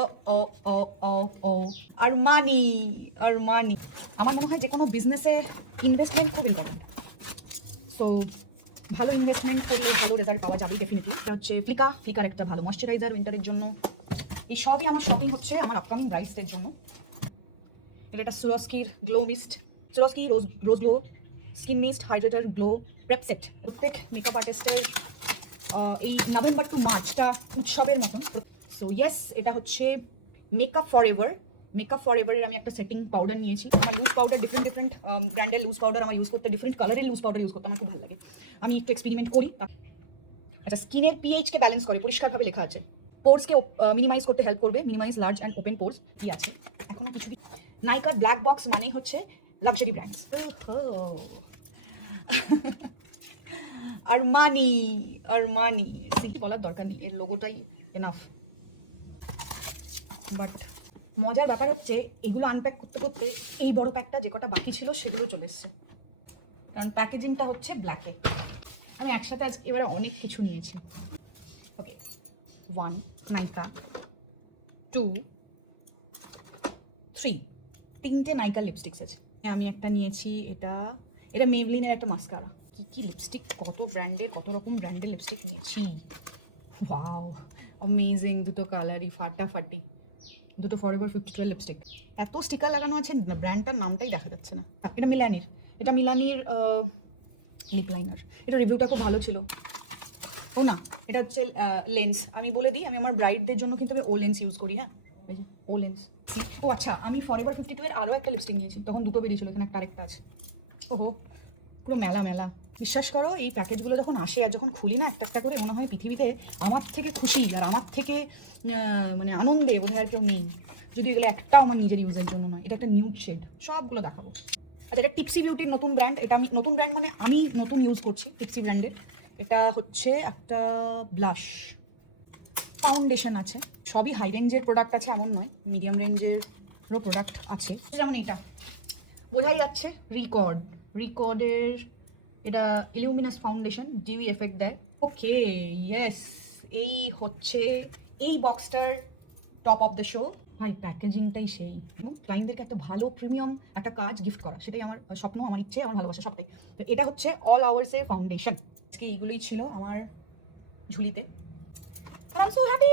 ও ও ও ও ও Armani Armani আমার মনে হয় যে কোনো বিজনেসে ইনভেস্টমেন্ট খুব ইম্পর্টেন্ট। সো ভালো ইনভেস্টমেন্ট করলে ভালো রেজাল্ট পাওয়া যাবে ডেফিনেটলি। এটা হচ্ছে ফ্লিকার একটা ভালো ময়শ্চারাইজার উইন্টারের জন্য। এই সবই আমার শপিং হচ্ছে আমার আপকামিং ব্রাইডসদের জন্য। এটা একটা সুরস্কির গ্লো মিস্ট, সুরস্কি rose rose glow skin mist hydrator glow prep set. প্রত্যেক মেকআপ আর্টিস্টের এই নভেম্বর টু মার্চটা উৎসবের মতন। সো ইয়েস, এটা হচ্ছে makeup for ever. Makeup for এভারের আমি একটা সেটিং পাউডার নিয়েছি। আমার লুজ পাউডার ডিফারেন্ট ব্র্যান্ডের লুজ পাউডার আমার ইউজ করতে, ডিফারেন্ট কালারের লুজ পাউডার ইউজ করতে আমার খুব ভালো লাগে। আমি একটু এক্সপেরিমেন্ট করি। আচ্ছা, স্কিনের পিএইচকে ব্যালেন্স করে, পরিষ্কারভাবে লেখা আছে। পোর্সকে মিনিমাইজ করতে হেল্প করবে, minimise large and open pores কি আছে এখনো কিছু। নাইকার ব্ল্যাক বক্স মানে হচ্ছে luxury brands. Armani Armani city বলার দরকার নেই, এর লোগোটাই এনাফ। বাট মজার ব্যাপার হচ্ছে এগুলো আনপ্যাক করতে করতে এই বড় প্যাকটা যে কটা বাকি ছিল সেগুলো চলে এসছে, কারণ প্যাকেজিংটা হচ্ছে ব্ল্যাকে। আমি একসাথে আজকে এবারে অনেক কিছু নিয়েছি। ওকে, 1 নাইকা, 2 3 তিনটে নাইকা লিপস্টিক্স আছে। আমি একটা নিয়েছি, এটা এটা মেভলিনের একটা মাস্কারা। কি কি লিপস্টিক, কত ব্র্যান্ডের, কত রকম ব্র্যান্ডের লিপস্টিক নিয়েছি। ওয়াও অ্যামেজিং, দুটো কালারই ফাটাফাটি, দুটো ফরএভার 52 লিপস্টিক। এত স্টিকার লাগানো আছে ব্র্যান্ডটার নামটাই দেখা যাচ্ছে না। এটা মিলানির, এটা মিলানির লিপ লাইনার। এটা রিভিউটা খুব ভালো ছিল। ও না, এটা হচ্ছে লেন্স। আমি বলে দিই, আমি আমার ব্রাইডদের জন্য কিন্তু আমি ও লেন্স ইউজ করি। হ্যাঁ, এই যে ও লেন্স। ও আচ্ছা, আমি ফরএভার 52 এর আরও একটা লিপস্টিক নিয়েছি, তখন দুটো বেরিয়েছিল, এখানে একটা আরেকটা আছে। ওহো, পুরো মেলা মেলা। বিশ্বাস করো, এই প্যাকেজগুলো যখন আসে আর যখন খুলি না একটা একটা করে, মনে হয় পৃথিবীতে আমার থেকে খুশি আর আমার থেকে মানে আনন্দে বোধহয় আর কেউ নেই, যদি এগুলো একটাও আমার নিজের ইউজের জন্য নয়। এটা একটা নিউড শেড, সবগুলো দেখাবো। আচ্ছা, এটা টিপসি বিউটির নতুন ব্র্যান্ড। এটা আমি নতুন ব্র্যান্ড মানে আমি নতুন ইউজ করছি টিপসি ব্র্যান্ডের। এটা হচ্ছে একটা ব্লাশ ফাউন্ডেশন আছে। সবই হাই রেঞ্জের প্রোডাক্ট আছে এমন নয়, মিডিয়াম রেঞ্জেরও প্রোডাক্ট আছে। যেমন এটা বোঝাই যাচ্ছে রিকর্ডের এটা ইলুমিনাস ফাউন্ডেশন, ডিউই এফেক্ট দেয়। ওকে ইয়েস, এই হচ্ছে এই বক্সটার টপ অফ দ্য শো। ভাই প্যাকেজিংটাই সেই, এবং ক্লায়েন্টদেরকে একটা ভালো প্রিমিয়াম একটা কাজ গিফট করা, সেটাই আমার স্বপ্ন, আমার ইচ্ছে, আমার ভালোবাসা সবটাই। তো এটা হচ্ছে অল আওয়ার্সের ফাউন্ডেশন। আজকে এইগুলোই ছিল আমার ঝুলিতে। I am so happy.